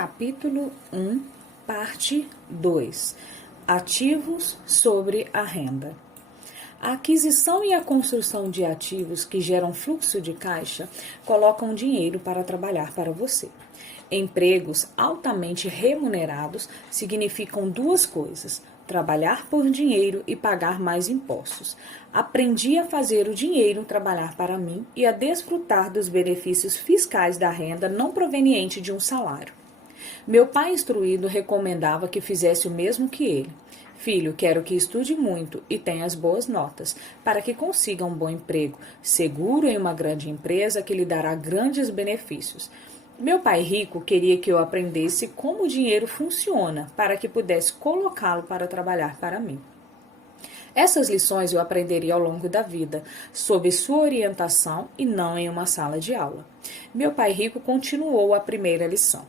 Capítulo 1, parte 2. Ativos sobre a renda. A aquisição e a construção de ativos que geram fluxo de caixa colocam dinheiro para trabalhar para você. Empregos altamente remunerados significam duas coisas: trabalhar por dinheiro e pagar mais impostos. Aprendi a fazer o dinheiro trabalhar para mim e a desfrutar dos benefícios fiscais da renda não proveniente de um salário. Meu pai instruído recomendava que fizesse o mesmo que ele. Filho, quero que estude muito e tenha as boas notas, para que consiga um bom emprego, seguro em uma grande empresa que lhe dará grandes benefícios. Meu pai rico queria que eu aprendesse como o dinheiro funciona, para que pudesse colocá-lo para trabalhar para mim. Essas lições eu aprenderia ao longo da vida, sob sua orientação e não em uma sala de aula. Meu pai rico continuou a primeira lição.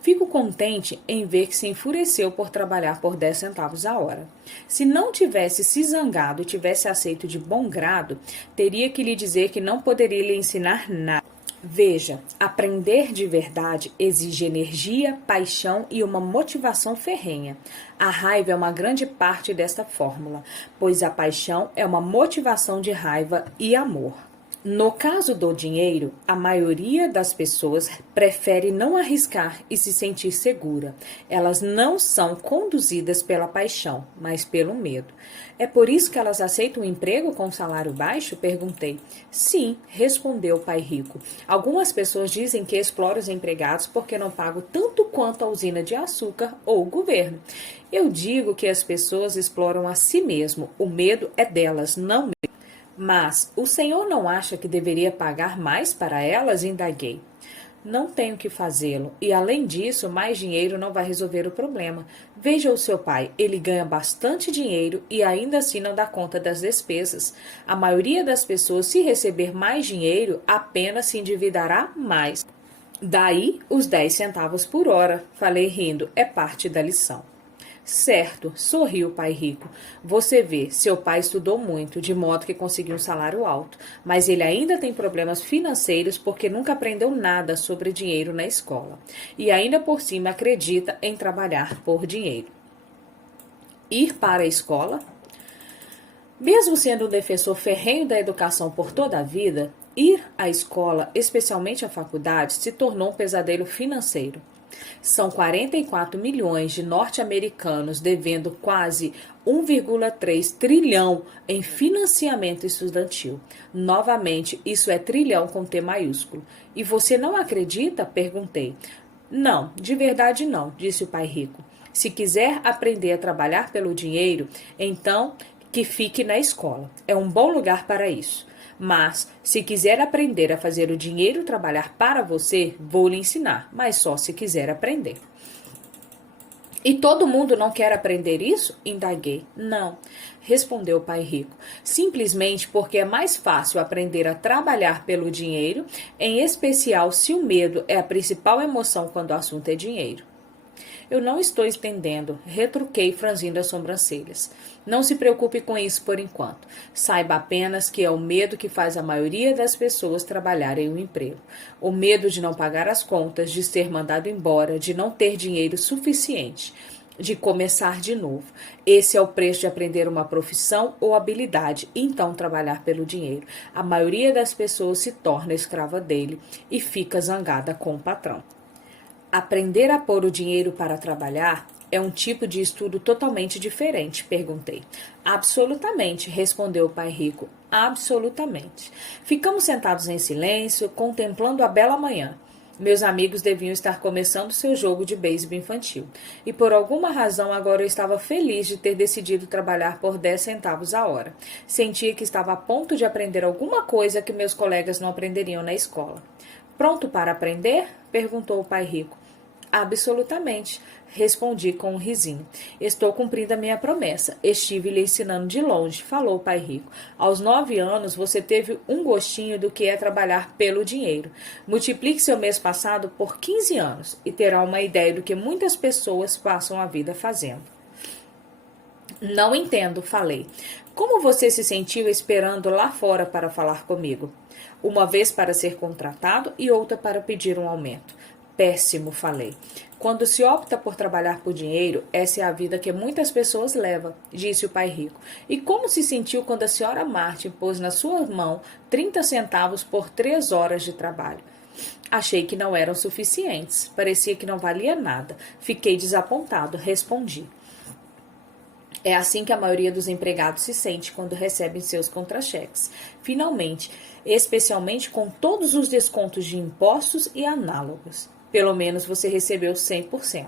Fico contente em ver que se enfureceu por trabalhar por 10 centavos a hora. Se não tivesse se zangado e tivesse aceito de bom grado, teria que lhe dizer que não poderia lhe ensinar nada. Veja, aprender de verdade exige energia, paixão e uma motivação ferrenha. A raiva é uma grande parte desta fórmula, pois a paixão é uma motivação de raiva e amor. No caso do dinheiro, a maioria das pessoas prefere não arriscar e se sentir segura. Elas não são conduzidas pela paixão, mas pelo medo. É por isso que elas aceitam um emprego com salário baixo? Perguntei. Sim, respondeu o pai rico. Algumas pessoas dizem que exploram os empregados porque não pagam tanto quanto a usina de açúcar ou o governo. Eu digo que as pessoas exploram a si mesmo. O medo é delas, não meu. Mas o senhor não acha que deveria pagar mais para elas? Indaguei. Não tenho que fazê-lo, e além disso, mais dinheiro não vai resolver o problema. Veja o seu pai, ele ganha bastante dinheiro e ainda assim não dá conta das despesas. A maioria das pessoas, se receber mais dinheiro, apenas se endividará mais. Daí os 10 centavos por hora, falei rindo, é parte da lição. Certo, sorriu o pai rico. Você vê, seu pai estudou muito, de modo que conseguiu um salário alto, mas ele ainda tem problemas financeiros porque nunca aprendeu nada sobre dinheiro na escola. E ainda por cima acredita em trabalhar por dinheiro. Ir para a escola? Mesmo sendo um defensor ferrenho da educação por toda a vida, ir à escola, especialmente à faculdade, se tornou um pesadelo financeiro. São 44 milhões de norte-americanos devendo quase 1,3 trilhão em financiamento estudantil. Novamente, isso é trilhão com T maiúsculo. E você não acredita? Perguntei. Não, de verdade não, disse o pai rico. Se quiser aprender a trabalhar pelo dinheiro, então que fique na escola. É um bom lugar para isso. Mas, se quiser aprender a fazer o dinheiro trabalhar para você, vou lhe ensinar, mas só se quiser aprender. E todo mundo não quer aprender isso? Indaguei. Não, respondeu o pai rico. Simplesmente porque é mais fácil aprender a trabalhar pelo dinheiro, em especial se o medo é a principal emoção quando o assunto é dinheiro. Eu não estou entendendo, retruquei franzindo as sobrancelhas. Não se preocupe com isso por enquanto. Saiba apenas que é o medo que faz a maioria das pessoas trabalhar em um emprego. O medo de não pagar as contas, de ser mandado embora, de não ter dinheiro suficiente, de começar de novo. Esse é o preço de aprender uma profissão ou habilidade, e então trabalhar pelo dinheiro. A maioria das pessoas se torna escrava dele e fica zangada com o patrão. Aprender a pôr o dinheiro para trabalhar é um tipo de estudo totalmente diferente, perguntei. Absolutamente, respondeu o pai rico. Absolutamente. Ficamos sentados em silêncio, contemplando a bela manhã. Meus amigos deviam estar começando seu jogo de beisebol infantil. E por alguma razão agora eu estava feliz de ter decidido trabalhar por 10 centavos a hora. Sentia que estava a ponto de aprender alguma coisa que meus colegas não aprenderiam na escola. Pronto para aprender? Perguntou o pai rico. Absolutamente, respondi com um risinho. Estou cumprindo a minha promessa. Estive lhe ensinando de longe, falou o pai rico. Aos 9 anos você teve um gostinho do que é trabalhar pelo dinheiro. Multiplique seu mês passado por 15 anos e terá uma ideia do que muitas pessoas passam a vida fazendo. Não entendo, falei. Como você se sentiu esperando lá fora para falar comigo? Uma vez para ser contratado e outra para pedir um aumento. Péssimo, falei. Quando se opta por trabalhar por dinheiro, essa é a vida que muitas pessoas levam, disse o pai rico. E como se sentiu quando a senhora Martin pôs na sua mão 30 centavos por 3 horas de trabalho? Achei que não eram suficientes. Parecia que não valia nada. Fiquei desapontado, respondi. É assim que a maioria dos empregados se sente quando recebem seus contra-cheques. Finalmente, especialmente com todos os descontos de impostos e análogos. Pelo menos você recebeu 100%.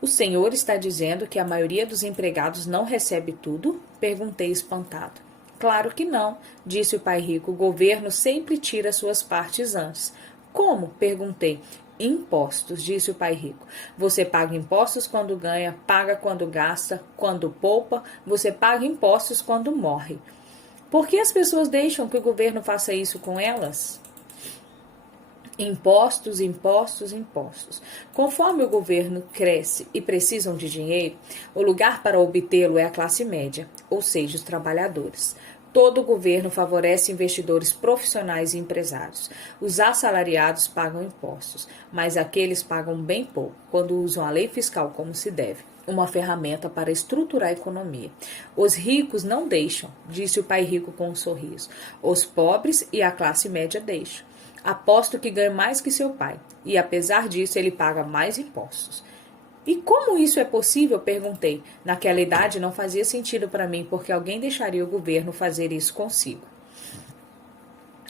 O senhor está dizendo que a maioria dos empregados não recebe tudo? Perguntei espantado. Claro que não, disse o pai rico. O governo sempre tira suas partes antes. Como? Perguntei. Impostos, disse o pai rico. Você paga impostos quando ganha, paga quando gasta, quando poupa, você paga impostos quando morre. Por que as pessoas deixam que o governo faça isso com elas? Impostos, impostos, impostos. Conforme o governo cresce e precisam de dinheiro, o lugar para obtê-lo é a classe média, ou seja, os trabalhadores. Todo governo favorece investidores profissionais e empresários. Os assalariados pagam impostos, mas aqueles pagam bem pouco quando usam a lei fiscal como se deve, uma ferramenta para estruturar a economia. Os ricos não deixam, disse o pai rico com um sorriso. Os pobres e a classe média deixam. Aposto que ganha mais que seu pai, e apesar disso ele paga mais impostos. E como isso é possível? Perguntei. Naquela idade não fazia sentido para mim, porque alguém deixaria o governo fazer isso consigo.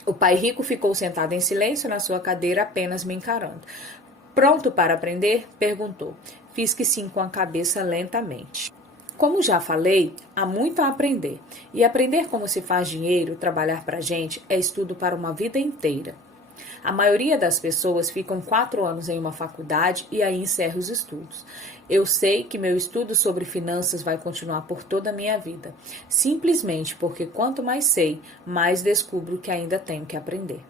O pai rico ficou sentado em silêncio na sua cadeira, apenas me encarando. Pronto para aprender? Perguntou. Fiz que sim com a cabeça lentamente. Como já falei, há muito a aprender. E aprender como se faz dinheiro, trabalhar para a gente, é estudo para uma vida inteira. A maioria das pessoas ficam 4 anos em uma faculdade e aí encerra os estudos. Eu sei que meu estudo sobre finanças vai continuar por toda a minha vida, simplesmente porque quanto mais sei, mais descubro que ainda tenho que aprender.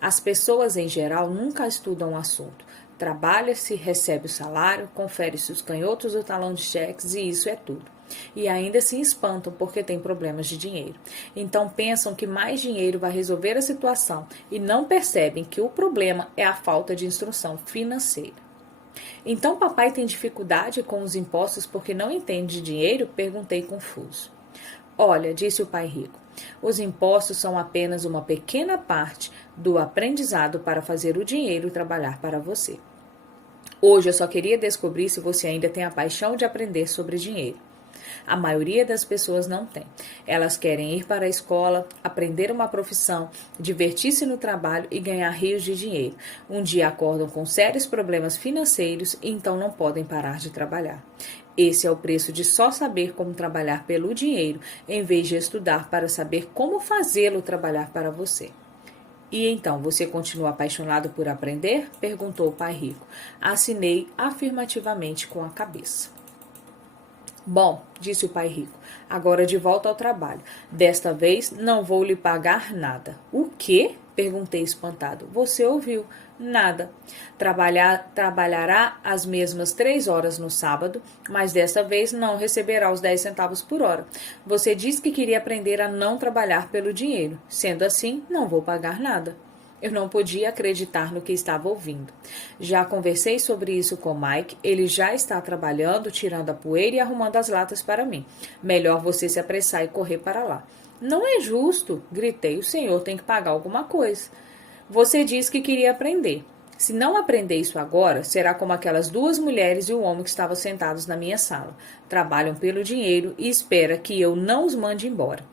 As pessoas em geral nunca estudam o assunto. Trabalha-se, recebe o salário, confere-se os canhotos do talão de cheques e isso é tudo. E ainda se espantam porque têm problemas de dinheiro. Então pensam que mais dinheiro vai resolver a situação e não percebem que o problema é a falta de instrução financeira. Então papai tem dificuldade com os impostos porque não entende de dinheiro? Perguntei confuso. Olha, disse o pai rico, os impostos são apenas uma pequena parte do aprendizado para fazer o dinheiro trabalhar para você. Hoje eu só queria descobrir se você ainda tem a paixão de aprender sobre dinheiro. A maioria das pessoas não tem. Elas querem ir para a escola, aprender uma profissão, divertir-se no trabalho e ganhar rios de dinheiro. Um dia acordam com sérios problemas financeiros e então não podem parar de trabalhar. Esse é o preço de só saber como trabalhar pelo dinheiro, em vez de estudar para saber como fazê-lo trabalhar para você. E então, você continua apaixonado por aprender? Perguntou o pai rico. Assinei afirmativamente com a cabeça. Bom, disse o pai rico, agora de volta ao trabalho. Desta vez não vou lhe pagar nada. O quê? Perguntei espantado. Você ouviu? Nada. Trabalhará as mesmas 3 horas no sábado, mas desta vez não receberá os 10 centavos por hora. Você disse que queria aprender a não trabalhar pelo dinheiro. Sendo assim, não vou pagar nada. Eu não podia acreditar no que estava ouvindo. Já conversei sobre isso com Mike. Ele já está trabalhando, tirando a poeira e arrumando as latas para mim. Melhor você se apressar e correr para lá. Não é justo, gritei. O senhor tem que pagar alguma coisa. Você disse que queria aprender. Se não aprender isso agora, será como aquelas 2 mulheres e o homem que estavam sentados na minha sala. Trabalham pelo dinheiro e espera que eu não os mande embora.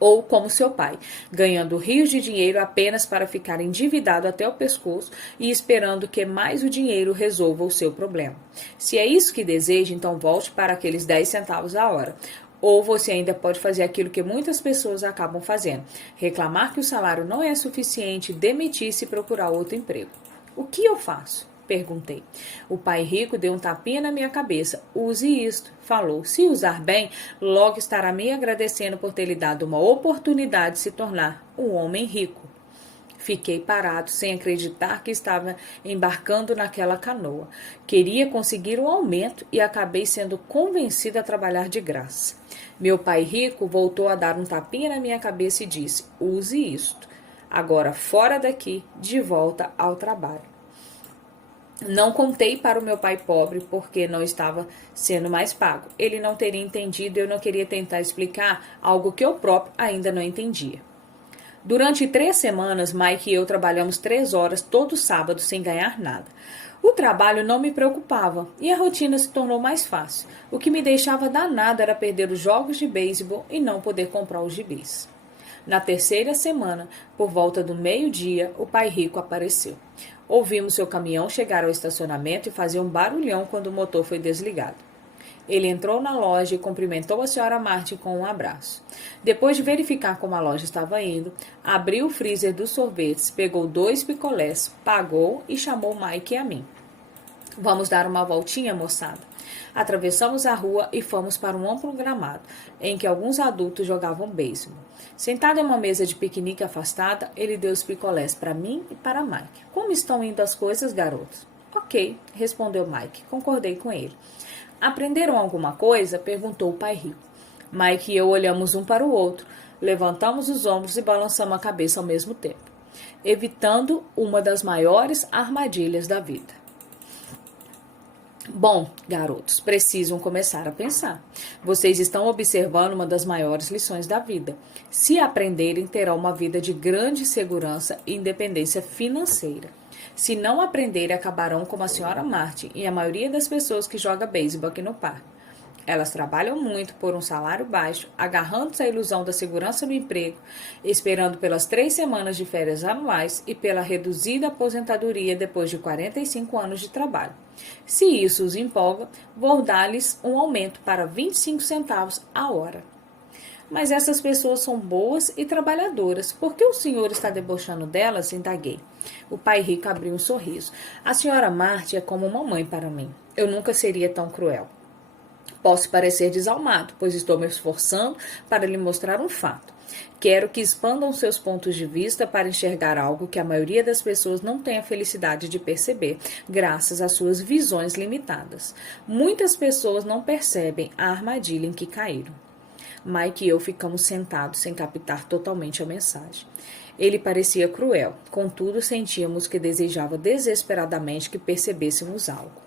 Ou como seu pai, ganhando rios de dinheiro apenas para ficar endividado até o pescoço e esperando que mais o dinheiro resolva o seu problema. Se é isso que deseja, então volte para aqueles 10 centavos a hora. Ou você ainda pode fazer aquilo que muitas pessoas acabam fazendo, reclamar que o salário não é suficiente, demitir-se e procurar outro emprego. O que eu faço? Perguntei. O pai rico deu um tapinha na minha cabeça. Use isto, falou. Se usar bem, logo estará me agradecendo por ter lhe dado uma oportunidade de se tornar um homem rico. Fiquei parado, sem acreditar que estava embarcando naquela canoa. Queria conseguir um aumento e acabei sendo convencida a trabalhar de graça. Meu pai rico voltou a dar um tapinha na minha cabeça e disse, use isto. Agora fora daqui, de volta ao trabalho. Não contei para o meu pai pobre porque não estava sendo mais pago. Ele não teria entendido e eu não queria tentar explicar algo que eu próprio ainda não entendia. Durante 3 semanas, Mike e eu trabalhamos 3 horas todo sábado sem ganhar nada. O trabalho não me preocupava e a rotina se tornou mais fácil. O que me deixava danado era perder os jogos de beisebol e não poder comprar os gibis. Na terceira semana, por volta do meio-dia, o pai rico apareceu. Ouvimos seu caminhão chegar ao estacionamento e fazer um barulhão quando o motor foi desligado. Ele entrou na loja e cumprimentou a senhora Martin com um abraço. Depois de verificar como a loja estava indo, abriu o freezer dos sorvetes, pegou 2 picolés, pagou e chamou Mike e a mim. Vamos dar uma voltinha, moçada. Atravessamos a rua e fomos para um amplo gramado, em que alguns adultos jogavam beisebol. Sentado em uma mesa de piquenique afastada, ele deu os picolés para mim e para Mike. Como estão indo as coisas, garotos? Ok, respondeu Mike. Concordei com ele. Aprenderam alguma coisa? Perguntou o pai rico. Mike e eu olhamos um para o outro, levantamos os ombros e balançamos a cabeça ao mesmo tempo, evitando uma das maiores armadilhas da vida. Bom, garotos, precisam começar a pensar. Vocês estão observando uma das maiores lições da vida. Se aprenderem, terão uma vida de grande segurança e independência financeira. Se não aprenderem, acabarão como a senhora Martin e a maioria das pessoas que joga beisebol aqui no parque. Elas trabalham muito por um salário baixo, agarrando-se à ilusão da segurança no emprego, esperando pelas 3 semanas de férias anuais e pela reduzida aposentadoria depois de 45 anos de trabalho. Se isso os empolga, vou dar-lhes um aumento para 25 centavos a hora. Mas essas pessoas são boas e trabalhadoras. Por que o senhor está debochando delas? Indaguei. O pai rico abriu um sorriso. A senhora Martin é como uma mãe para mim. Eu nunca seria tão cruel. Posso parecer desalmado, pois estou me esforçando para lhe mostrar um fato. Quero que expandam seus pontos de vista para enxergar algo que a maioria das pessoas não tem a felicidade de perceber, graças às suas visões limitadas. Muitas pessoas não percebem a armadilha em que caíram. Mike e eu ficamos sentados sem captar totalmente a mensagem. Ele parecia cruel, contudo sentíamos que desejava desesperadamente que percebêssemos algo.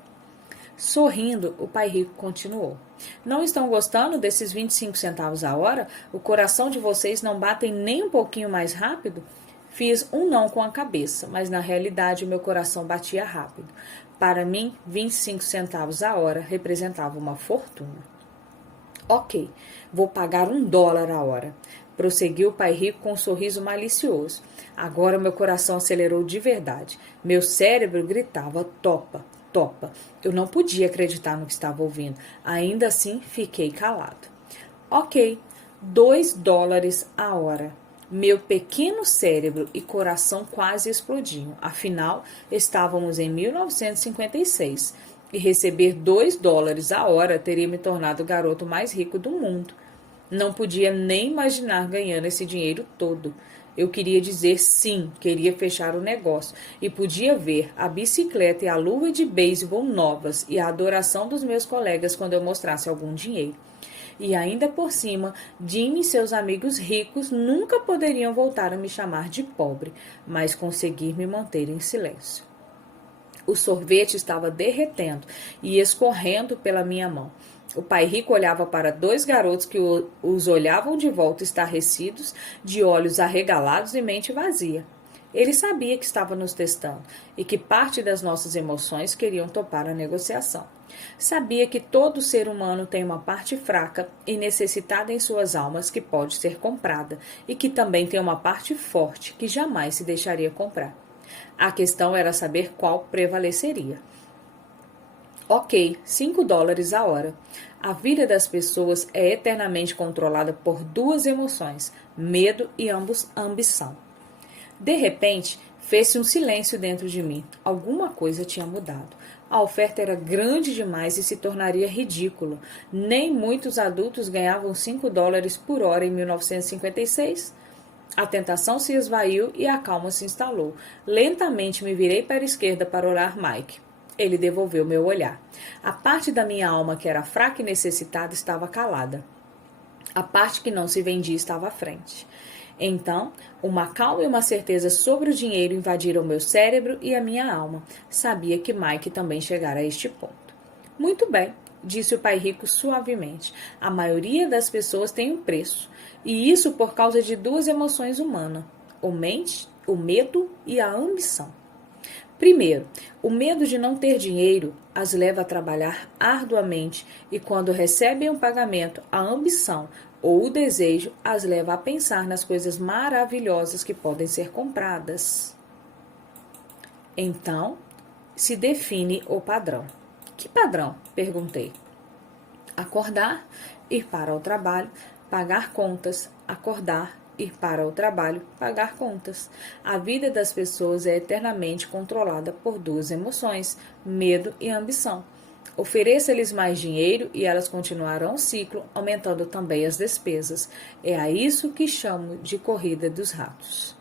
Sorrindo, o pai rico continuou. Não estão gostando desses 25 centavos a hora? O coração de vocês não bate nem um pouquinho mais rápido? Fiz um não com a cabeça, mas na realidade o meu coração batia rápido. Para mim, 25 centavos a hora representava uma fortuna. Ok, vou pagar $1 a hora, prosseguiu o pai rico com um sorriso malicioso. Agora meu coração acelerou de verdade. Meu cérebro gritava, topa. Topa. Eu não podia acreditar no que estava ouvindo. Ainda assim, fiquei calado. Ok, $2 a hora. Meu pequeno cérebro e coração quase explodiam. Afinal, estávamos em 1956 e receber $2 a hora teria me tornado o garoto mais rico do mundo. Não podia nem imaginar ganhando esse dinheiro todo. Eu queria dizer sim, queria fechar o negócio e podia ver a bicicleta e a luva de beisebol novas e a adoração dos meus colegas quando eu mostrasse algum dinheiro. E ainda por cima, Jimmy e seus amigos ricos nunca poderiam voltar a me chamar de pobre, mas conseguir me manter em silêncio. O sorvete estava derretendo e escorrendo pela minha mão. O pai rico olhava para 2 garotos que os olhavam de volta estarrecidos, de olhos arregalados e mente vazia. Ele sabia que estava nos testando e que parte das nossas emoções queriam topar a negociação. Sabia que todo ser humano tem uma parte fraca e necessitada em suas almas que pode ser comprada e que também tem uma parte forte que jamais se deixaria comprar. A questão era saber qual prevaleceria. Ok, $5 a hora. A vida das pessoas é eternamente controlada por 2 emoções, medo e ambição. De repente, fez-se um silêncio dentro de mim. Alguma coisa tinha mudado. A oferta era grande demais e se tornaria ridícula. Nem muitos adultos ganhavam $5 por hora em 1956. A tentação se esvaiu e a calma se instalou. Lentamente me virei para a esquerda para olhar Mike. Ele devolveu meu olhar. A parte da minha alma que era fraca e necessitada estava calada. A parte que não se vendia estava à frente. Então, uma calma e uma certeza sobre o dinheiro invadiram meu cérebro e a minha alma. Sabia que Mike também chegara a este ponto. Muito bem, disse o pai rico suavemente. A maioria das pessoas tem um preço, e isso por causa de duas emoções humanas, o medo e a ambição. Primeiro, o medo de não ter dinheiro as leva a trabalhar arduamente e quando recebem um pagamento, a ambição ou o desejo as leva a pensar nas coisas maravilhosas que podem ser compradas. Então, se define o padrão. Que padrão? Perguntei. Acordar, ir para o trabalho, pagar contas, acordar, ir para o trabalho, pagar contas. A vida das pessoas é eternamente controlada por duas emoções, medo e ambição. Ofereça-lhes mais dinheiro e elas continuarão o ciclo, aumentando também as despesas. É a isso que chamo de corrida dos ratos.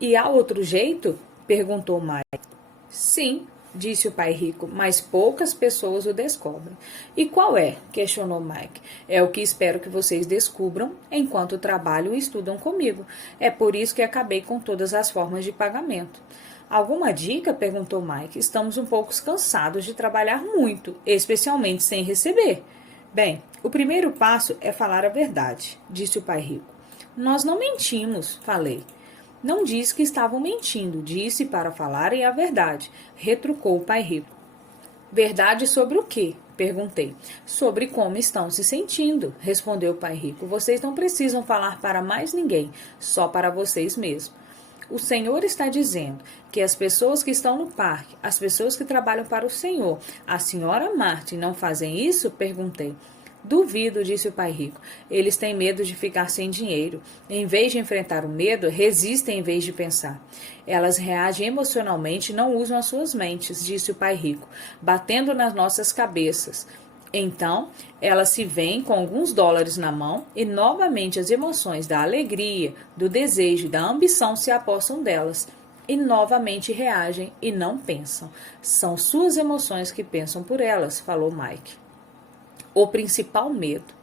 E há outro jeito? Perguntou Mike. Sim, disse o pai rico, mas poucas pessoas o descobrem. E qual é? Questionou Mike. É o que espero que vocês descubram enquanto trabalham e estudam comigo. É por isso que acabei com todas as formas de pagamento. Alguma dica? Perguntou Mike. Estamos um pouco cansados de trabalhar muito, especialmente sem receber. Bem, o primeiro passo é falar a verdade, disse o pai rico. Nós não mentimos, falei. Não disse que estavam mentindo, disse para falarem a verdade, retrucou o pai rico. Verdade sobre o quê? Perguntei. Sobre como estão se sentindo, respondeu o pai rico. Vocês não precisam falar para mais ninguém, só para vocês mesmos. O Senhor está dizendo que as pessoas que estão no parque, as pessoas que trabalham para o Senhor, a senhora Martin não fazem isso? Perguntei. Duvido, disse o pai rico. Eles têm medo de ficar sem dinheiro. Em vez de enfrentar o medo, resistem em vez de pensar. Elas reagem emocionalmente e não usam as suas mentes, disse o pai rico, batendo nas nossas cabeças. Então, elas se veem com alguns dólares na mão e novamente as emoções da alegria, do desejo e da ambição se apossam delas. E novamente reagem e não pensam. São suas emoções que pensam por elas, falou Mike. O principal medo.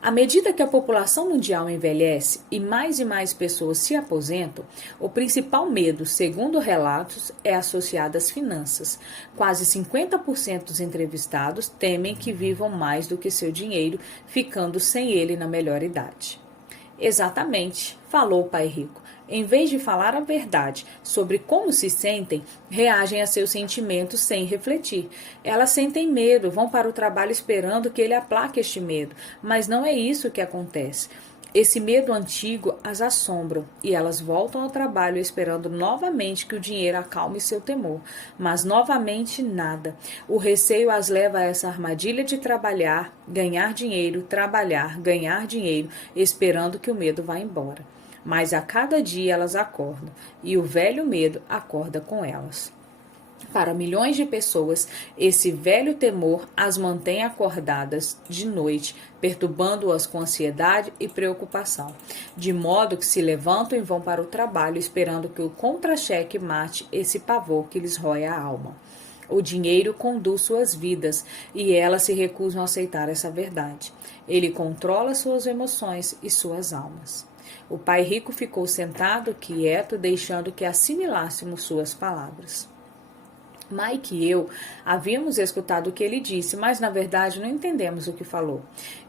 À medida que a população mundial envelhece e mais pessoas se aposentam, o principal medo, segundo relatos, é associado às finanças. Quase 50% dos entrevistados temem que vivam mais do que seu dinheiro, ficando sem ele na melhor idade. Exatamente, falou o pai rico. Em vez de falar a verdade sobre como se sentem, reagem a seus sentimentos sem refletir. Elas sentem medo, vão para o trabalho esperando que ele aplaque este medo, mas não é isso que acontece. Esse medo antigo as assombra e elas voltam ao trabalho esperando novamente que o dinheiro acalme seu temor, mas novamente nada. O receio as leva a essa armadilha de trabalhar, ganhar dinheiro, esperando que o medo vá embora. Mas a cada dia elas acordam, e o velho medo acorda com elas. Para milhões de pessoas, esse velho temor as mantém acordadas de noite, perturbando-as com ansiedade e preocupação, de modo que se levantam e vão para o trabalho esperando que o contra-cheque mate esse pavor que lhes rói a alma. O dinheiro conduz suas vidas e elas se recusam a aceitar essa verdade. Ele controla suas emoções e suas almas. O pai rico ficou sentado, quieto, deixando que assimilássemos suas palavras. Mike e eu havíamos escutado o que ele disse, mas na verdade não entendemos o que falou.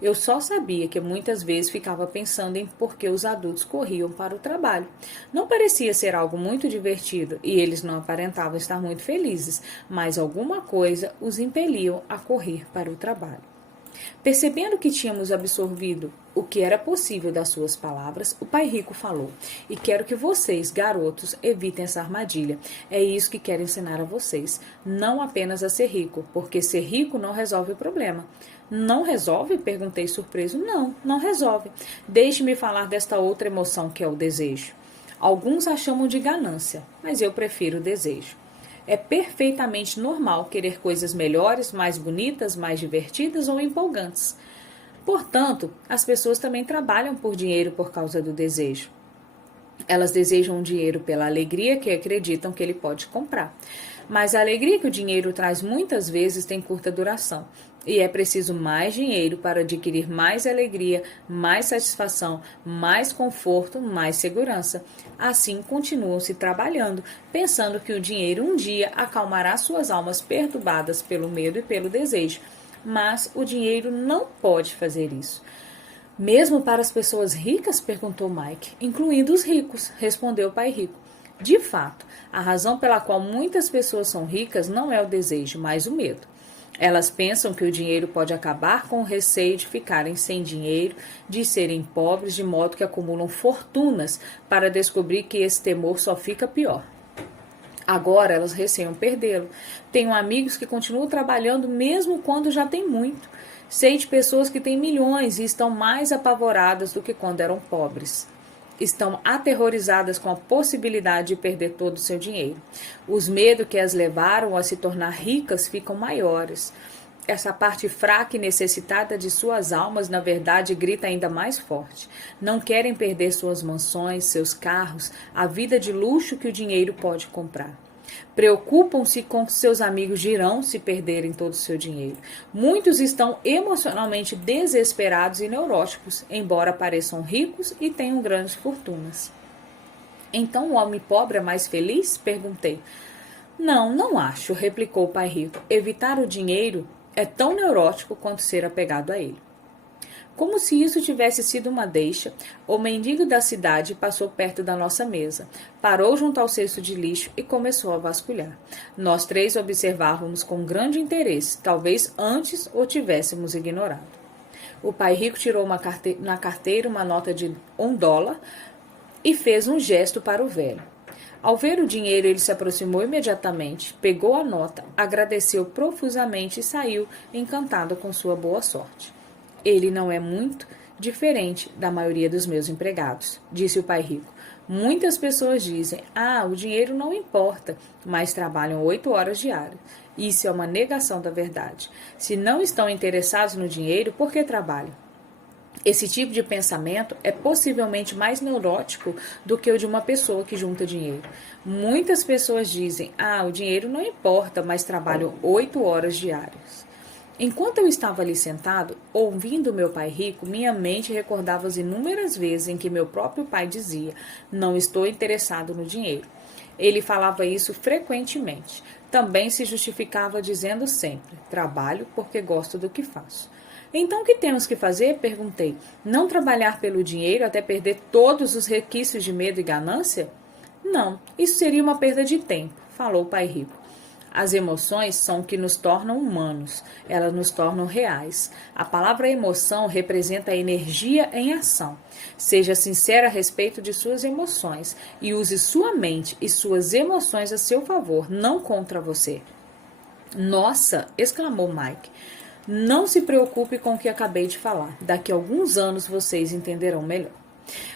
Eu só sabia que muitas vezes ficava pensando em por que os adultos corriam para o trabalho. Não parecia ser algo muito divertido e eles não aparentavam estar muito felizes, mas alguma coisa os impeliam a correr para o trabalho. Percebendo que tínhamos absorvido o que era possível das suas palavras, o pai rico falou: e quero que vocês, garotos, evitem essa armadilha. É isso que quero ensinar a vocês, não apenas a ser rico, porque ser rico não resolve o problema. Não resolve? Perguntei surpreso. Não resolve. Deixe-me falar desta outra emoção que é o desejo. Alguns a chamam de ganância, mas eu prefiro o desejo. É perfeitamente normal querer coisas melhores, mais bonitas, mais divertidas ou empolgantes. Portanto, as pessoas também trabalham por dinheiro por causa do desejo. Elas desejam o dinheiro pela alegria que acreditam que ele pode comprar. Mas a alegria que o dinheiro traz muitas vezes tem curta duração. E é preciso mais dinheiro para adquirir mais alegria, mais satisfação, mais conforto, mais segurança. Assim continuam-se trabalhando, pensando que o dinheiro um dia acalmará suas almas perturbadas pelo medo e pelo desejo. Mas o dinheiro não pode fazer isso. Mesmo para as pessoas ricas? Perguntou Mike. Incluindo os ricos, respondeu o pai rico. De fato, a razão pela qual muitas pessoas são ricas não é o desejo, mas o medo. Elas pensam que o dinheiro pode acabar com o receio de ficarem sem dinheiro, de serem pobres, de modo que acumulam fortunas para descobrir que esse temor só fica pior. Agora elas receiam perdê-lo. Tenho amigos que continuam trabalhando mesmo quando já têm muito. Sei de pessoas que têm milhões e estão mais apavoradas do que quando eram pobres. Estão aterrorizadas com a possibilidade de perder todo o seu dinheiro. Os medos que as levaram a se tornar ricas ficam maiores. Essa parte fraca e necessitada de suas almas, na verdade, grita ainda mais forte. Não querem perder suas mansões, seus carros, a vida de luxo que o dinheiro pode comprar. Preocupam-se com que seus amigos dirão se perderem todo o seu dinheiro. Muitos estão emocionalmente desesperados e neuróticos, embora pareçam ricos e tenham grandes fortunas. Então o homem pobre é mais feliz? Perguntei. Não acho, replicou o pai rico. Evitar o dinheiro é tão neurótico quanto ser apegado a ele. Como se isso tivesse sido uma deixa, o mendigo da cidade passou perto da nossa mesa, parou junto ao cesto de lixo e começou a vasculhar. Nós três observávamos com grande interesse, talvez antes o tivéssemos ignorado. O pai rico tirou na carteira uma nota de $1 e fez um gesto para o velho. Ao ver o dinheiro, ele se aproximou imediatamente, pegou a nota, agradeceu profusamente e saiu, encantado com sua boa sorte. Ele não é muito diferente da maioria dos meus empregados, disse o pai rico. Muitas pessoas dizem, o dinheiro não importa, mas trabalham 8 horas diárias. Isso é uma negação da verdade. Se não estão interessados no dinheiro, por que trabalham? Esse tipo de pensamento é possivelmente mais neurótico do que o de uma pessoa que junta dinheiro. Muitas pessoas dizem, o dinheiro não importa, mas trabalham 8 horas diárias. Enquanto eu estava ali sentado, ouvindo meu pai rico, minha mente recordava as inúmeras vezes em que meu próprio pai dizia, não estou interessado no dinheiro. Ele falava isso frequentemente. Também se justificava dizendo sempre, trabalho porque gosto do que faço. Então, o que temos que fazer? Perguntei. Não trabalhar pelo dinheiro até perder todos os requisitos de medo e ganância? Não, isso seria uma perda de tempo, falou o pai rico. As emoções são o que nos tornam humanos, elas nos tornam reais. A palavra emoção representa a energia em ação. Seja sincero a respeito de suas emoções e use sua mente e suas emoções a seu favor, não contra você. Nossa, exclamou Mike. Não se preocupe com o que acabei de falar. Daqui a alguns anos vocês entenderão melhor.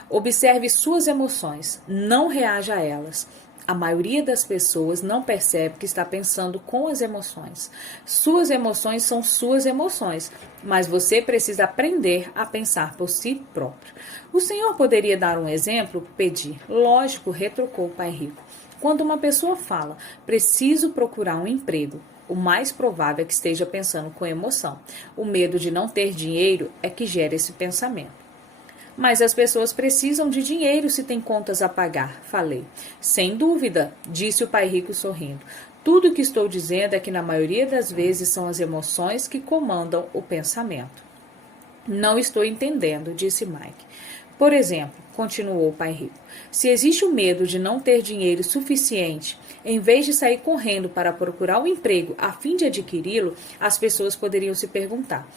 Observe suas emoções, não reaja a elas. A maioria das pessoas não percebe que está pensando com as emoções. Suas emoções são suas emoções, mas você precisa aprender a pensar por si próprio. O senhor poderia dar um exemplo? Pedi. Lógico, retrucou o pai rico. Quando uma pessoa fala, preciso procurar um emprego, o mais provável é que esteja pensando com emoção. O medo de não ter dinheiro é que gera esse pensamento. Mas as pessoas precisam de dinheiro se têm contas a pagar, falei. Sem dúvida, disse o pai rico sorrindo. Tudo o que estou dizendo é que na maioria das vezes são as emoções que comandam o pensamento. Não estou entendendo, disse Mike. Por exemplo, continuou o pai rico, se existe o medo de não ter dinheiro suficiente, em vez de sair correndo para procurar um emprego a fim de adquiri-lo, as pessoas poderiam se perguntar,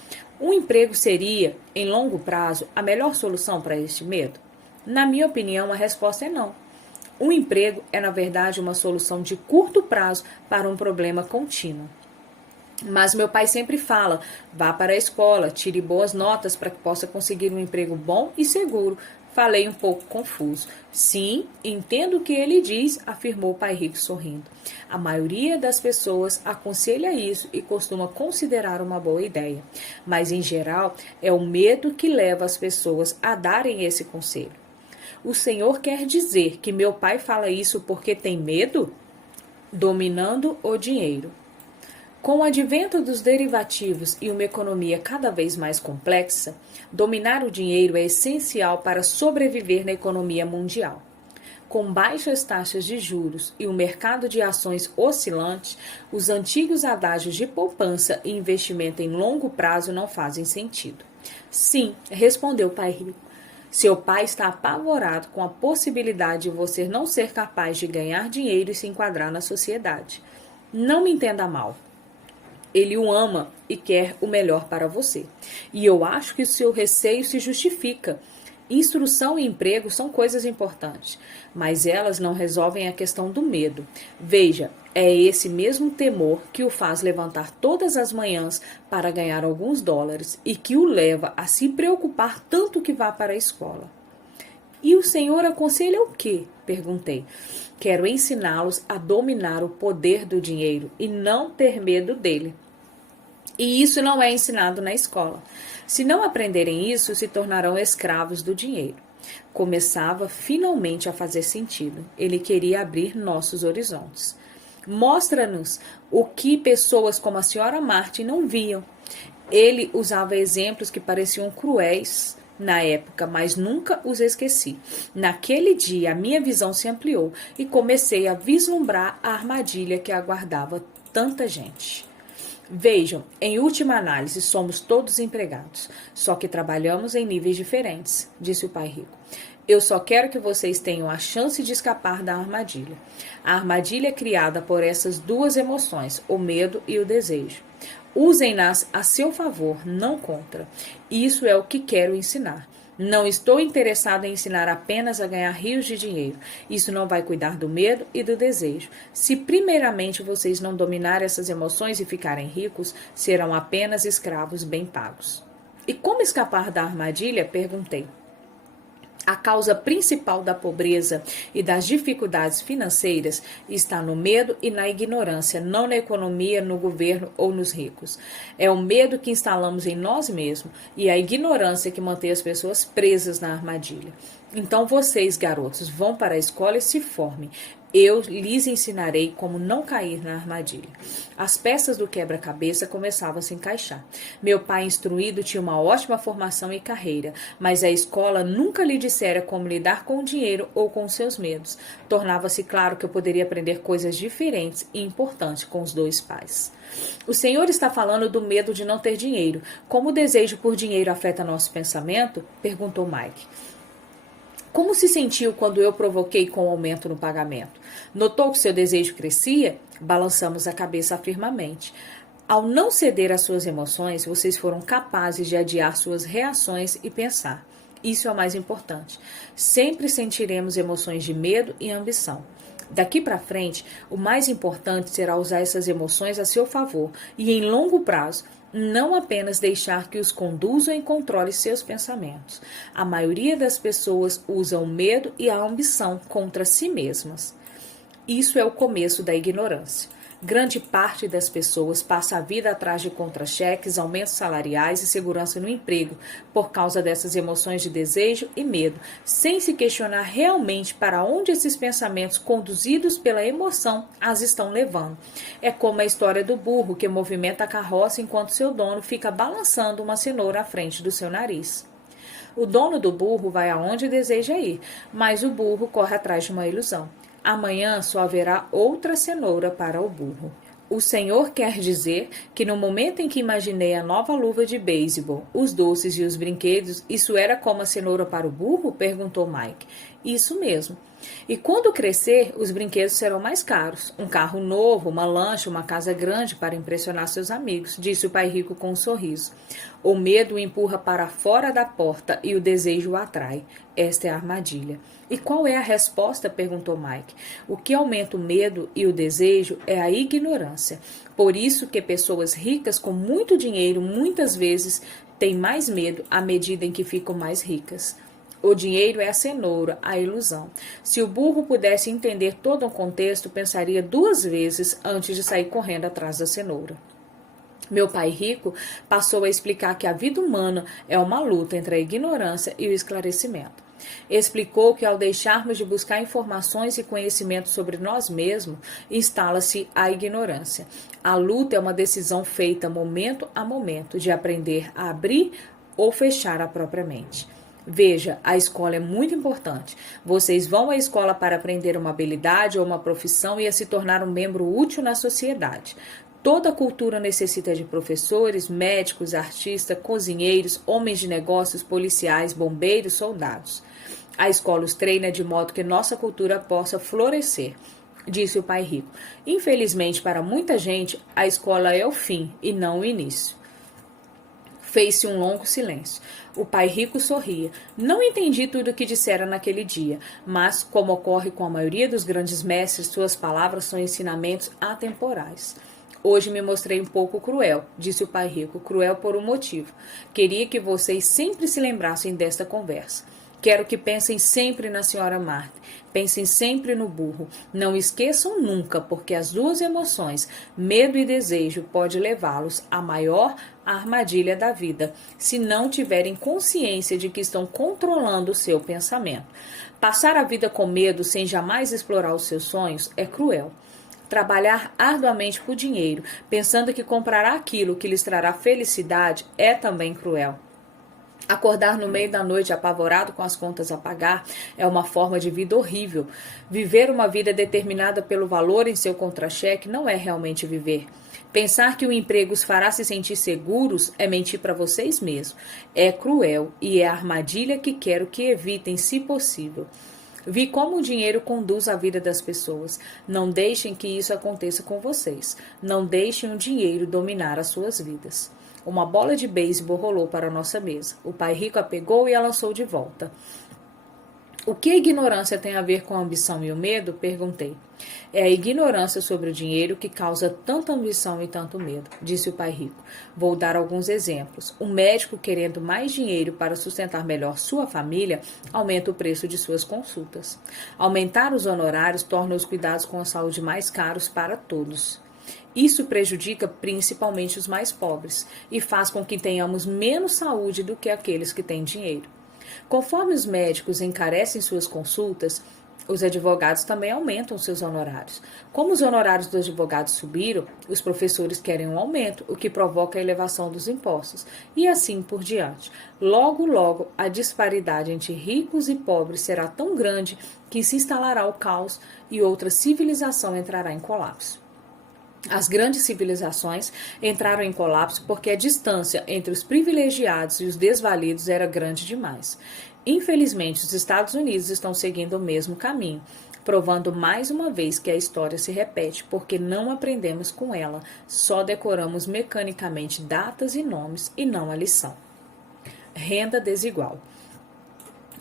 um emprego seria, em longo prazo, a melhor solução para este medo? Na minha opinião, a resposta é não. Um emprego é, na verdade, uma solução de curto prazo para um problema contínuo. Mas meu pai sempre fala, vá para a escola, tire boas notas para que possa conseguir um emprego bom e seguro. Falei um pouco confuso. Sim, entendo o que ele diz, afirmou o pai rico sorrindo. A maioria das pessoas aconselha isso e costuma considerar uma boa ideia. Mas, em geral, é o medo que leva as pessoas a darem esse conselho. O senhor quer dizer que meu pai fala isso porque tem medo? Dominando o dinheiro. Com o advento dos derivativos e uma economia cada vez mais complexa, dominar o dinheiro é essencial para sobreviver na economia mundial. Com baixas taxas de juros e um mercado de ações oscilante, os antigos adágios de poupança e investimento em longo prazo não fazem sentido. Sim, respondeu o pai rico. Seu pai está apavorado com a possibilidade de você não ser capaz de ganhar dinheiro e se enquadrar na sociedade. Não me entenda mal. Ele o ama e quer o melhor para você. E eu acho que o seu receio se justifica. Instrução e emprego são coisas importantes, mas elas não resolvem a questão do medo. Veja, é esse mesmo temor que o faz levantar todas as manhãs para ganhar alguns dólares e que o leva a se preocupar tanto que vá para a escola. E o senhor aconselha o quê? Perguntei. Quero ensiná-los a dominar o poder do dinheiro e não ter medo dele. E isso não é ensinado na escola. Se não aprenderem isso, se tornarão escravos do dinheiro. Começava finalmente a fazer sentido. Ele queria abrir nossos horizontes. Mostra-nos o que pessoas como a senhora Martin não viam. Ele usava exemplos que pareciam cruéis na época, mas nunca os esqueci. Naquele dia, a minha visão se ampliou e comecei a vislumbrar a armadilha que aguardava tanta gente. Vejam, em última análise, somos todos empregados, só que trabalhamos em níveis diferentes, disse o pai rico. Eu só quero que vocês tenham a chance de escapar da armadilha. A armadilha é criada por essas duas emoções, o medo e o desejo. Usem-nas a seu favor, não contra. Isso é o que quero ensinar. Não estou interessado em ensinar apenas a ganhar rios de dinheiro. Isso não vai cuidar do medo e do desejo. Se primeiramente vocês não dominarem essas emoções e ficarem ricos, serão apenas escravos bem pagos. E como escapar da armadilha? Perguntei. A causa principal da pobreza e das dificuldades financeiras está no medo e na ignorância, não na economia, no governo ou nos ricos. É o medo que instalamos em nós mesmos e a ignorância que mantém as pessoas presas na armadilha. Então vocês, garotos, vão para a escola e se formem. Eu lhes ensinarei como não cair na armadilha. As peças do quebra-cabeça começavam a se encaixar. Meu pai instruído tinha uma ótima formação e carreira, mas a escola nunca lhe dissera como lidar com o dinheiro ou com seus medos. Tornava-se claro que eu poderia aprender coisas diferentes e importantes com os dois pais. O senhor está falando do medo de não ter dinheiro. Como o desejo por dinheiro afeta nosso pensamento? Perguntou Mike. Como se sentiu quando eu provoquei com o aumento no pagamento? Notou que seu desejo crescia? Balançamos a cabeça afirmamente. Ao não ceder às suas emoções, vocês foram capazes de adiar suas reações e pensar. Isso é o mais importante. Sempre sentiremos emoções de medo e ambição. Daqui para frente, o mais importante será usar essas emoções a seu favor e, em longo prazo, não apenas deixar que os conduzam e controlem seus pensamentos. A maioria das pessoas usa o medo e a ambição contra si mesmas. Isso é o começo da ignorância. Grande parte das pessoas passa a vida atrás de contra-cheques, aumentos salariais e segurança no emprego, por causa dessas emoções de desejo e medo, sem se questionar realmente para onde esses pensamentos conduzidos pela emoção as estão levando. É como a história do burro que movimenta a carroça enquanto seu dono fica balançando uma cenoura à frente do seu nariz. O dono do burro vai aonde deseja ir, mas o burro corre atrás de uma ilusão. Amanhã só haverá outra cenoura para o burro. O senhor quer dizer que no momento em que imaginei a nova luva de beisebol, os doces e os brinquedos, isso era como a cenoura para o burro? Perguntou Mike. Isso mesmo. E quando crescer, os brinquedos serão mais caros. Um carro novo, uma lancha, uma casa grande para impressionar seus amigos, disse o pai rico com um sorriso. O medo o empurra para fora da porta e o desejo o atrai. Esta é a armadilha. E qual é a resposta? Perguntou Mike. O que aumenta o medo e o desejo é a ignorância. Por isso que pessoas ricas com muito dinheiro muitas vezes têm mais medo à medida em que ficam mais ricas. O dinheiro é a cenoura, a ilusão. Se o burro pudesse entender todo o contexto, pensaria 2 vezes antes de sair correndo atrás da cenoura. Meu pai rico passou a explicar que a vida humana é uma luta entre a ignorância e o esclarecimento. Explicou que ao deixarmos de buscar informações e conhecimento sobre nós mesmos, instala-se a ignorância. A luta é uma decisão feita momento a momento de aprender a abrir ou fechar a própria mente. Veja, a escola é muito importante. Vocês vão à escola para aprender uma habilidade ou uma profissão e a se tornar um membro útil na sociedade. Toda cultura necessita de professores, médicos, artistas, cozinheiros, homens de negócios, policiais, bombeiros, soldados. A escola os treina de modo que nossa cultura possa florescer, disse o pai rico. Infelizmente, para muita gente, a escola é o fim e não o início. Fez-se um longo silêncio. O pai rico sorria. Não entendi tudo o que dissera naquele dia, mas, como ocorre com a maioria dos grandes mestres, suas palavras são ensinamentos atemporais. Hoje me mostrei um pouco cruel, disse o pai rico, cruel por um motivo. Queria que vocês sempre se lembrassem desta conversa. Quero que pensem sempre na senhora Marta. Pensem sempre no burro. Não esqueçam nunca, porque as duas emoções, medo e desejo, pode levá-los à maior armadilha da vida, se não tiverem consciência de que estão controlando o seu pensamento. Passar a vida com medo sem jamais explorar os seus sonhos é cruel. Trabalhar arduamente por dinheiro, pensando que comprará aquilo que lhes trará felicidade, é também cruel. Acordar no meio da noite apavorado com as contas a pagar é uma forma de vida horrível. Viver uma vida determinada pelo valor em seu contra-cheque não é realmente viver. Pensar que o emprego os fará se sentir seguros é mentir para vocês mesmos. É cruel e é a armadilha que quero que evitem, se possível. Vi como o dinheiro conduz a vida das pessoas. Não deixem que isso aconteça com vocês. Não deixem o dinheiro dominar as suas vidas. Uma bola de beisebol rolou para a nossa mesa. O pai rico a pegou e a lançou de volta. O que a ignorância tem a ver com a ambição e o medo? Perguntei. É a ignorância sobre o dinheiro que causa tanta ambição e tanto medo, disse o pai rico. Vou dar alguns exemplos. Um médico querendo mais dinheiro para sustentar melhor sua família, aumenta o preço de suas consultas. Aumentar os honorários torna os cuidados com a saúde mais caros para todos. Isso prejudica principalmente os mais pobres e faz com que tenhamos menos saúde do que aqueles que têm dinheiro. Conforme os médicos encarecem suas consultas, os advogados também aumentam seus honorários. Como os honorários dos advogados subiram, os professores querem um aumento, o que provoca a elevação dos impostos, e assim por diante. Logo, logo, a disparidade entre ricos e pobres será tão grande que se instalará o caos e outra civilização entrará em colapso. As grandes civilizações entraram em colapso porque a distância entre os privilegiados e os desvalidos era grande demais. Infelizmente, os Estados Unidos estão seguindo o mesmo caminho, provando mais uma vez que a história se repete porque não aprendemos com ela, só decoramos mecanicamente datas e nomes e não a lição. Renda desigual.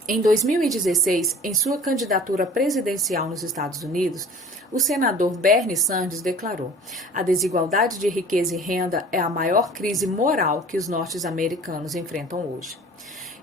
Em 2016, em sua candidatura presidencial nos Estados Unidos, o senador Bernie Sanders declarou: a desigualdade de riqueza e renda é a maior crise moral que os norte-americanos enfrentam hoje.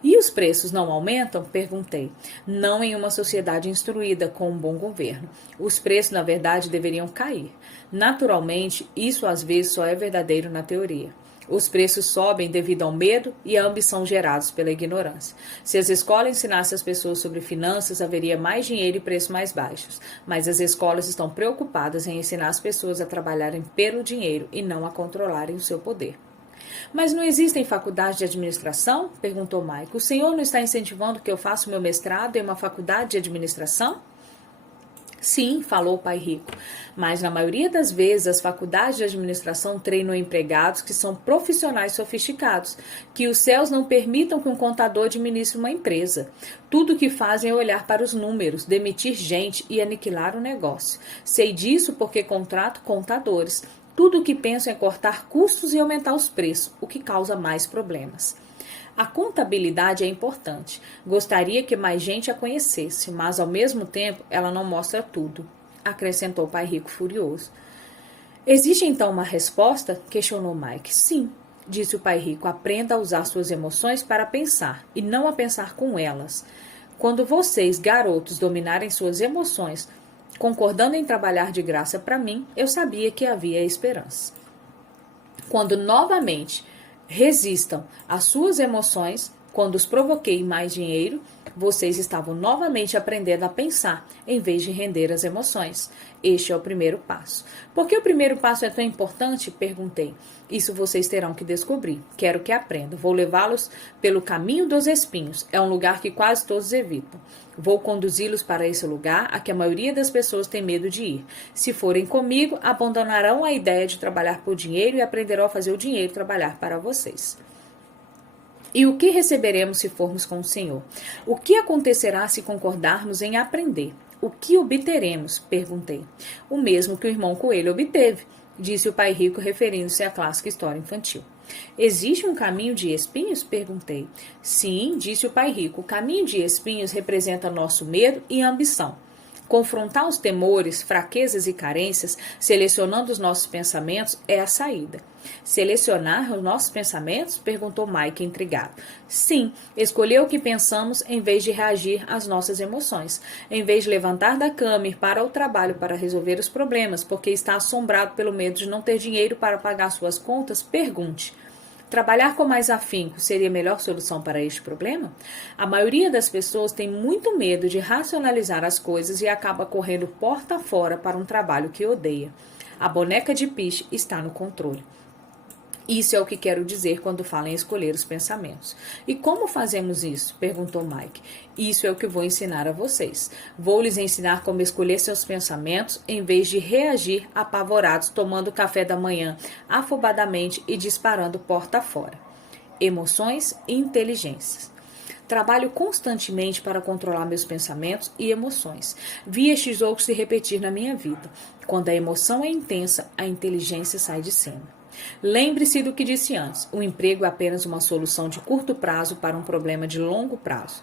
E os preços não aumentam? Perguntei. Não em uma sociedade instruída com um bom governo. Os preços, na verdade, deveriam cair. Naturalmente, isso às vezes só é verdadeiro na teoria. Os preços sobem devido ao medo e à ambição gerados pela ignorância. Se as escolas ensinassem as pessoas sobre finanças, haveria mais dinheiro e preços mais baixos. Mas as escolas estão preocupadas em ensinar as pessoas a trabalharem pelo dinheiro e não a controlarem o seu poder. Mas não existem faculdades de administração? Perguntou Mike. O senhor não está incentivando que eu faça o meu mestrado em uma faculdade de administração? Sim, falou o pai rico, mas na maioria das vezes as faculdades de administração treinam empregados que são profissionais sofisticados, que os céus não permitam que um contador administre uma empresa. Tudo o que fazem é olhar para os números, demitir gente e aniquilar o negócio. Sei disso porque contrato contadores. Tudo o que pensam é cortar custos e aumentar os preços, o que causa mais problemas. A contabilidade é importante. Gostaria que mais gente a conhecesse, mas ao mesmo tempo ela não mostra tudo, acrescentou o pai rico furioso. Existe então uma resposta? Questionou Mike. Sim, disse o pai rico. Aprenda a usar suas emoções para pensar e não a pensar com elas. Quando vocês, garotos, dominarem suas emoções, concordando em trabalhar de graça para mim, eu sabia que havia esperança. Quando novamente resistam às suas emoções, Quando os provoquei mais dinheiro, vocês estavam novamente aprendendo a pensar, em vez de render as emoções. Este é o primeiro passo. Por que o primeiro passo é tão importante? Perguntei. Isso vocês terão que descobrir. Quero que aprendam. Vou levá-los pelo caminho dos espinhos. É um lugar que quase todos evitam. Vou conduzi-los para esse lugar a que a maioria das pessoas tem medo de ir. Se forem comigo, abandonarão a ideia de trabalhar por dinheiro e aprenderão a fazer o dinheiro trabalhar para vocês. E o que receberemos se formos com o Senhor? O que acontecerá se concordarmos em aprender? O que obteremos? Perguntei. O mesmo que o irmão Coelho obteve, disse o pai rico, referindo-se à clássica história infantil. Existe um caminho de espinhos? Perguntei. Sim, disse o pai rico. O caminho de espinhos representa nosso medo e ambição. Confrontar os temores, fraquezas e carências, selecionando os nossos pensamentos, é a saída. Selecionar os nossos pensamentos? Perguntou Mike, intrigado. Sim, escolher o que pensamos em vez de reagir às nossas emoções. Em vez de levantar da cama e ir para o trabalho para resolver os problemas, porque está assombrado pelo medo de não ter dinheiro para pagar suas contas, pergunte. Trabalhar com mais afinco seria a melhor solução para este problema? A maioria das pessoas tem muito medo de racionalizar as coisas e acaba correndo porta fora para um trabalho que odeia. A boneca de piche está no controle. Isso é o que quero dizer quando falo em escolher os pensamentos. E como fazemos isso? Perguntou Mike. Isso é o que vou ensinar a vocês. Vou lhes ensinar como escolher seus pensamentos em vez de reagir apavorados tomando café da manhã afobadamente e disparando porta fora. Emoções e inteligências. Trabalho constantemente para controlar meus pensamentos e emoções. Vi estes outros se repetir na minha vida. Quando a emoção é intensa, a inteligência sai de cima. Lembre-se do que disse antes. O emprego é apenas uma solução de curto prazo para um problema de longo prazo.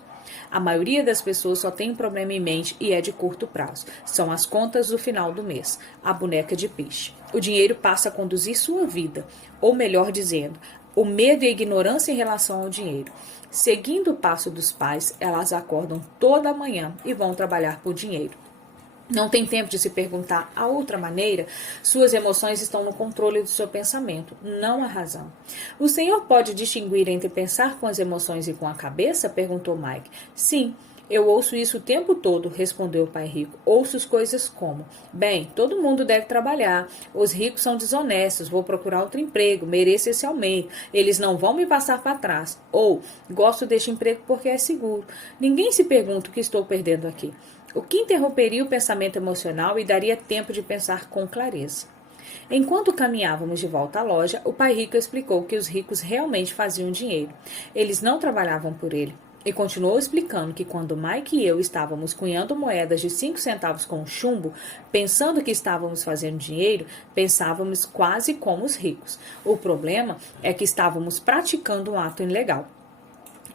A maioria das pessoas só tem um problema em mente e é de curto prazo. São as contas do final do mês. A boneca de piche. O dinheiro passa a conduzir sua vida. Ou melhor dizendo, o medo e a ignorância em relação ao dinheiro. Seguindo o passo dos pais, elas acordam toda manhã e vão trabalhar por dinheiro. Não tem tempo de se perguntar a outra maneira. Suas emoções estão no controle do seu pensamento, não a razão. O Senhor pode distinguir entre pensar com as emoções e com a cabeça? Perguntou Mike. Sim, eu ouço isso o tempo todo, respondeu o pai rico. Ouço as coisas como: bem, todo mundo deve trabalhar, os ricos são desonestos, vou procurar outro emprego, mereço esse aumento, eles não vão me passar para trás. Ou, gosto deste emprego porque é seguro. Ninguém se pergunta o que estou perdendo aqui. O que interromperia o pensamento emocional e daria tempo de pensar com clareza. Enquanto caminhávamos de volta à loja, o pai rico explicou que os ricos realmente faziam dinheiro. Eles não trabalhavam por ele. E continuou explicando que quando Mike e eu estávamos cunhando moedas de 5 centavos com chumbo, pensando que estávamos fazendo dinheiro, pensávamos quase como os ricos. O problema é que estávamos praticando um ato ilegal.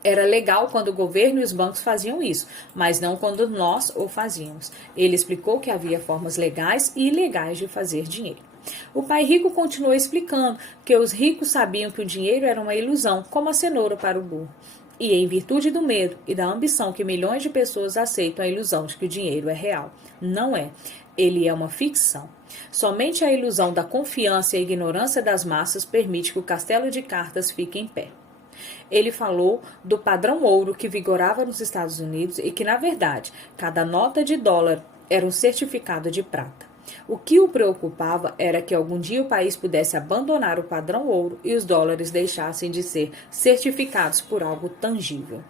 Era legal quando o governo e os bancos faziam isso, mas não quando nós o fazíamos. Ele explicou que havia formas legais e ilegais de fazer dinheiro. O pai rico continuou explicando que os ricos sabiam que o dinheiro era uma ilusão, como a cenoura para o burro. E em virtude do medo e da ambição que milhões de pessoas aceitam a ilusão de que o dinheiro é real. Não é. Ele é uma ficção. Somente a ilusão da confiança e a ignorância das massas permite que o castelo de cartas fique em pé. Ele falou do padrão ouro que vigorava nos Estados Unidos e que, na verdade, cada nota de dólar era um certificado de prata. O que o preocupava era que algum dia o país pudesse abandonar o padrão ouro e os dólares deixassem de ser certificados por algo tangível.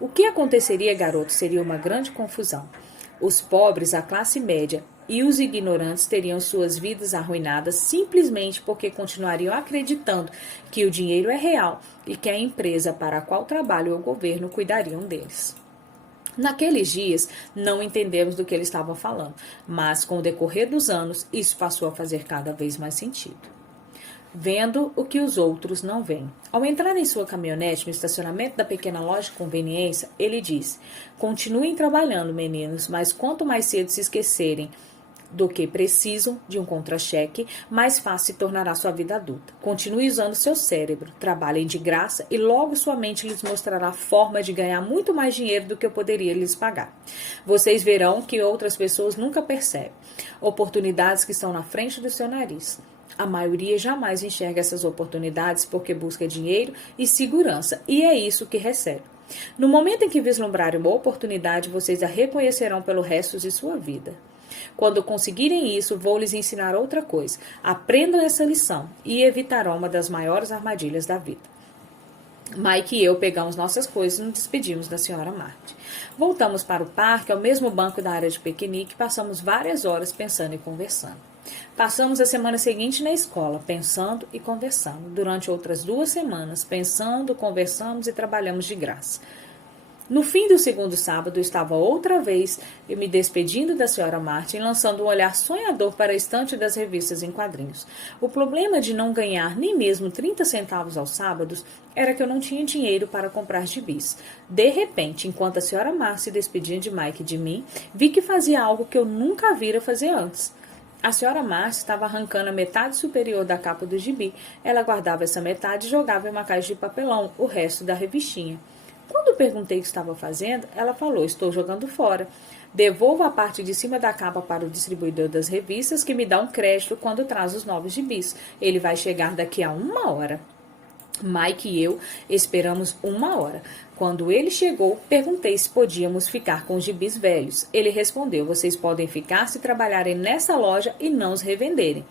O que aconteceria, garoto, seria uma grande confusão. Os pobres, a classe média e os ignorantes teriam suas vidas arruinadas simplesmente porque continuariam acreditando que o dinheiro é real e que a empresa para a qual trabalham o governo cuidariam deles. Naqueles dias, não entendemos do que ele estava falando, mas com o decorrer dos anos, isso passou a fazer cada vez mais sentido. Vendo o que os outros não veem. Ao entrar em sua caminhonete no estacionamento da pequena loja de conveniência, ele disse: continuem trabalhando, meninos, mas quanto mais cedo se esquecerem do que precisam de um contra-cheque, mais fácil se tornará sua vida adulta. Continue usando seu cérebro, trabalhem de graça e logo sua mente lhes mostrará a forma de ganhar muito mais dinheiro do que eu poderia lhes pagar. Vocês verão que outras pessoas nunca percebem. Oportunidades que estão na frente do seu nariz. A maioria jamais enxerga essas oportunidades porque busca dinheiro e segurança, e é isso que recebe. No momento em que vislumbrarem uma oportunidade, vocês a reconhecerão pelo resto de sua vida. Quando conseguirem isso, vou lhes ensinar outra coisa. Aprendam essa lição e evitarão uma das maiores armadilhas da vida. Mike e eu pegamos nossas coisas e nos despedimos da senhora Martin. Voltamos para o parque, ao mesmo banco da área de piquenique, e passamos várias horas pensando e conversando. Passamos a semana seguinte na escola, pensando e conversando. Durante outras 2 semanas, pensando, conversamos e trabalhamos de graça. No fim do segundo sábado, estava outra vez me despedindo da senhora Martin, lançando um olhar sonhador para a estante das revistas em quadrinhos. O problema de não ganhar nem mesmo 30 centavos aos sábados era que eu não tinha dinheiro para comprar gibis. De repente, enquanto a senhora Martin se despedia de Mike e de mim, vi que fazia algo que eu nunca vira fazer antes. A senhora Marcia estava arrancando a metade superior da capa do gibi. Ela guardava essa metade e jogava em uma caixa de papelão o resto da revistinha. Quando perguntei o que estava fazendo, ela falou: estou jogando fora. Devolvo a parte de cima da capa para o distribuidor das revistas, que me dá um crédito quando traz os novos gibis. Ele vai chegar daqui a 1 hora. Mike e eu esperamos 1 hora. Quando ele chegou, perguntei se podíamos ficar com os gibis velhos. Ele respondeu: vocês podem ficar se trabalharem nessa loja e não os revenderem.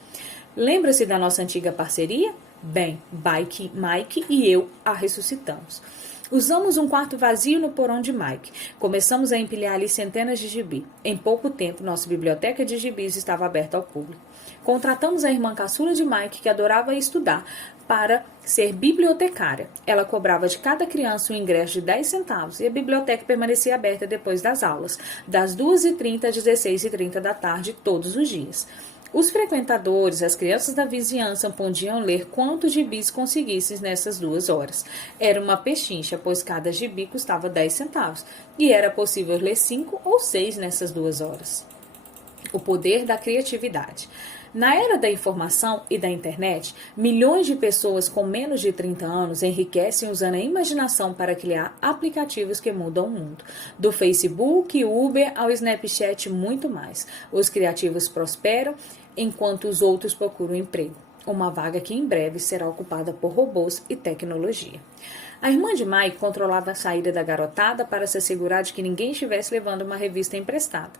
Lembra-se da nossa antiga parceria? Bem, Mike e eu a ressuscitamos. Usamos um quarto vazio no porão de Mike. Começamos a empilhar ali centenas de gibi. Em pouco tempo, nossa biblioteca de gibis estava aberta ao público. Contratamos a irmã caçula de Mike, que adorava estudar, para ser bibliotecária. Ela cobrava de cada criança um ingresso de 10 centavos e a biblioteca permanecia aberta depois das aulas, das 2h30 às 16h30 da tarde, todos os dias. Os frequentadores, as crianças da vizinhança, podiam ler quantos gibis conseguissem nessas 2 horas. Era uma pechincha, pois cada gibi custava 10 centavos, e era possível ler 5 ou 6 nessas 2 horas. O poder da criatividade. Na era da informação e da internet, milhões de pessoas com menos de 30 anos enriquecem usando a imaginação para criar aplicativos que mudam o mundo. Do Facebook, Uber ao Snapchat e muito mais. Os criativos prosperam enquanto os outros procuram emprego. Uma vaga que em breve será ocupada por robôs e tecnologia. A irmã de Mike controlava a saída da garotada para se assegurar de que ninguém estivesse levando uma revista emprestada.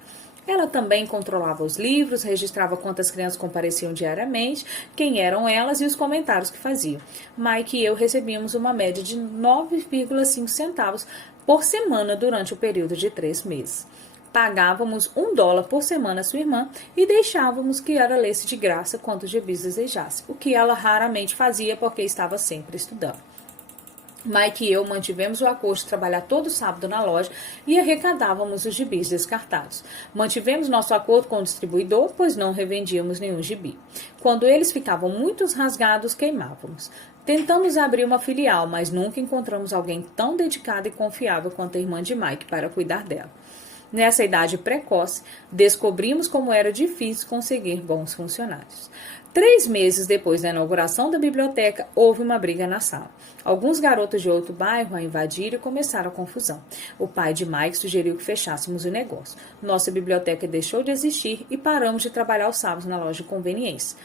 Ela também controlava os livros, registrava quantas crianças compareciam diariamente, quem eram elas e os comentários que faziam. Mike e eu recebíamos uma média de 9,5 centavos por semana durante o período de 3 meses. Pagávamos $1 por semana a sua irmã e deixávamos que ela lesse de graça quantos gibis desejasse, o que ela raramente fazia porque estava sempre estudando. Mike e eu mantivemos o acordo de trabalhar todo sábado na loja e arrecadávamos os gibis descartados. Mantivemos nosso acordo com o distribuidor, pois não revendíamos nenhum gibi. Quando eles ficavam muito rasgados, queimávamos. Tentamos abrir uma filial, mas nunca encontramos alguém tão dedicado e confiável quanto a irmã de Mike para cuidar dela. Nessa idade precoce, descobrimos como era difícil conseguir bons funcionários. 3 meses depois da inauguração da biblioteca, houve uma briga na sala. Alguns garotos de outro bairro a invadiram e começaram a confusão. O pai de Mike sugeriu que fechássemos o negócio. Nossa biblioteca deixou de existir e paramos de trabalhar aos sábados na loja de conveniência.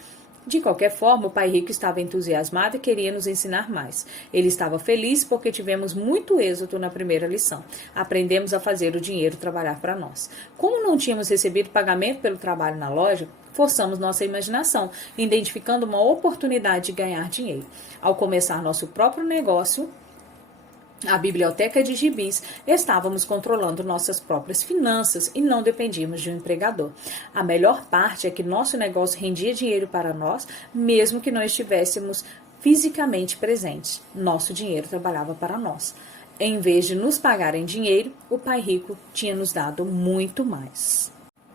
De qualquer forma, o pai rico estava entusiasmado e queria nos ensinar mais. Ele estava feliz porque tivemos muito êxito na primeira lição. Aprendemos a fazer o dinheiro trabalhar para nós. Como não tínhamos recebido pagamento pelo trabalho na loja, forçamos nossa imaginação, identificando uma oportunidade de ganhar dinheiro. Ao começar nosso próprio negócio, a biblioteca de gibis, estávamos controlando nossas próprias finanças e não dependíamos de um empregador. A melhor parte é que nosso negócio rendia dinheiro para nós, mesmo que não estivéssemos fisicamente presentes. Nosso dinheiro trabalhava para nós. Em vez de nos pagar em dinheiro, o pai rico tinha nos dado muito mais.